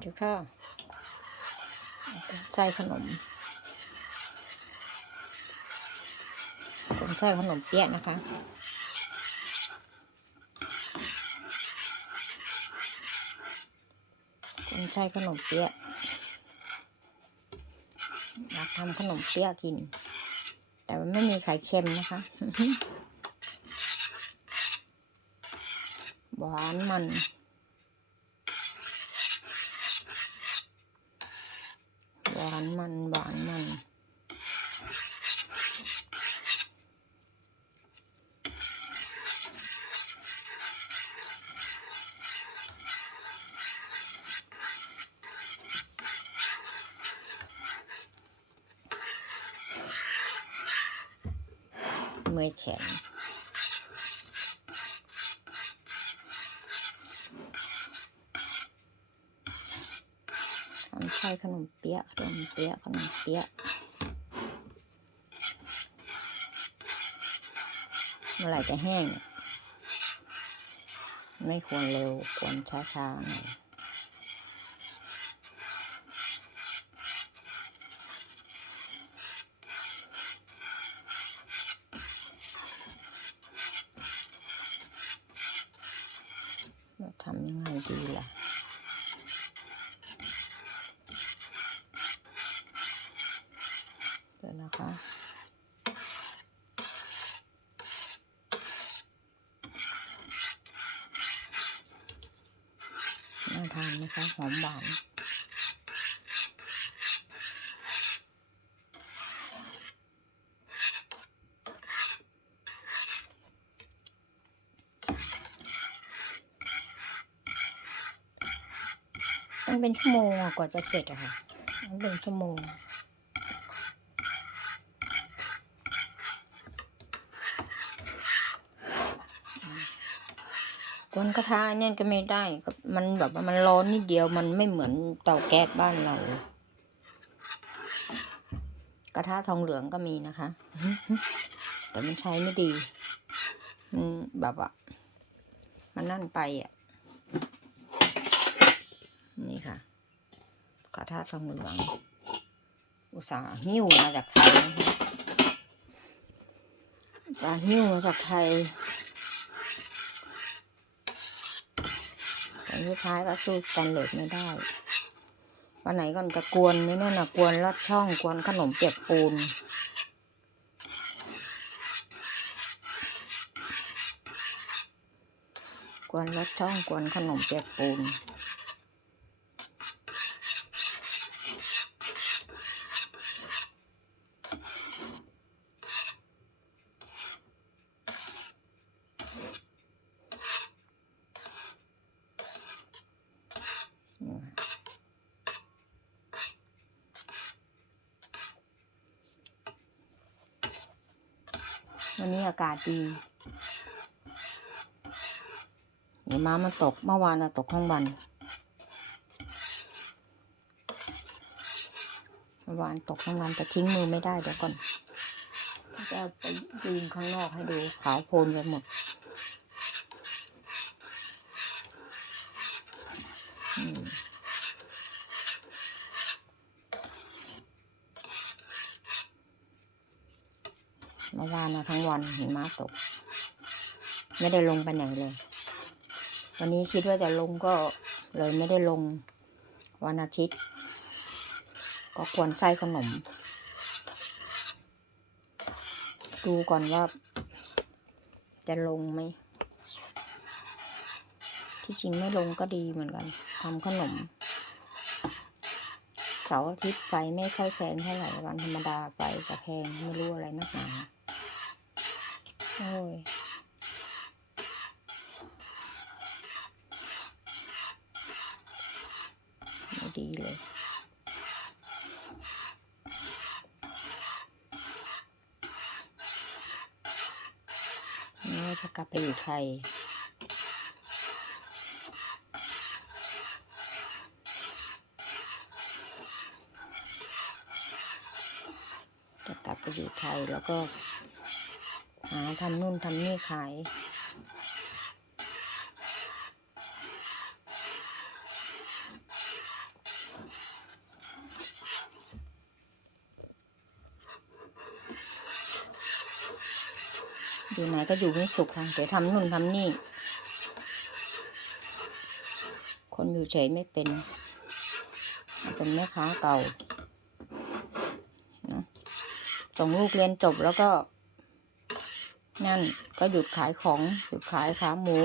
เดี๋ยวค่ะใส่ขนมผมใส่ขนมเปี๊ยะนะคะผมใส่ขนมเปี๊ยะอยากทำขนมเปี๊ยะกิน แต่มันไม่มีไข่เค็มนะคะ หวานมัน หวานมันหวานมันเมื่อยแขน ทำไส้ขนมเปี๊ยะขนมเปี๊ยะขนมเปี๊ยะเมื่อไหร่จะแห้ง ไม่ควรเร็ว ควรช้าๆหน่อยทำยังไงดีล่ะ เดี๋ยวนะคะ น่าทานนะคะ หอมหวานต้องเป็นชั่วโมงกว่าจะเสร็จอะค่ะต้องเป็นชั่วโมง กวนกระทะเนี่ยก็ไม่ได้ก็มันแบบว่ามันร้อนนิดเดียวมันไม่เหมือนเตาแก๊สบ้านเรา กระทะทองเหลืองก็มีนะคะ แต่มันใช้ไม่ดีมันแบบว่ามันนั่นไปอะนี่ค่ะ กระทะทองเหลือง อุตส่าห์หิ้วมาจากไทยนะคะอุตส่าห์หิ้วมาจากไทย อันนี้ท้ายก็สู้สแตนเลสไม่ได้ วันไหนก่อนจะกวนนี่นั่นน่ะกวนลอดช่องกวนขนมเปียกปูนกวนลอดช่องกวนขนมเปียกปูน วันนี้อากาศดีหิมะมันตกเมื่อวานอะตกทั้งวันเมื่อวานตกทั้งวันแต่ทิ้งมือไม่ได้เดี๋ยวก่อนจะไปยืนข้างนอกให้ดูขาวโพลนกันหมดอืม เมื่อวานอะทั้งวันหิมะตก ไม่ได้ลงไปไหนเลย วันนี้คิดว่าจะลงก็เลยไม่ได้ลงวันอาทิตย์ ก็ควรใส่ขนม ดูก่อนว่า จะลงไหมที่จริงไม่ลงก็ดีเหมือนกันทำขนม เสาร์อาทิตย์ไฟไม่ค่อยแพงเท่าไหร่วันธรรมดาไฟจะแพงไม่รู้อะไรนักหนาโอ้ยไม่ดีเลยนี่ว่าจะกลับไปอยู่ไทย ลับไปอยู่ไทยแล้วก็ หาทำนู่นทำนี่ขาย อยู่ไหนก็อยู่ไม่สุขค่ะเดี๋ยวทำนู่นทำนี่ คนอยู่เฉยไม่เป็น เป็นแม่ค้าเก่า ส่งลูกเรียนจบแล้วก็ นั่นก็หยุดขายของหยุดขายขาหมู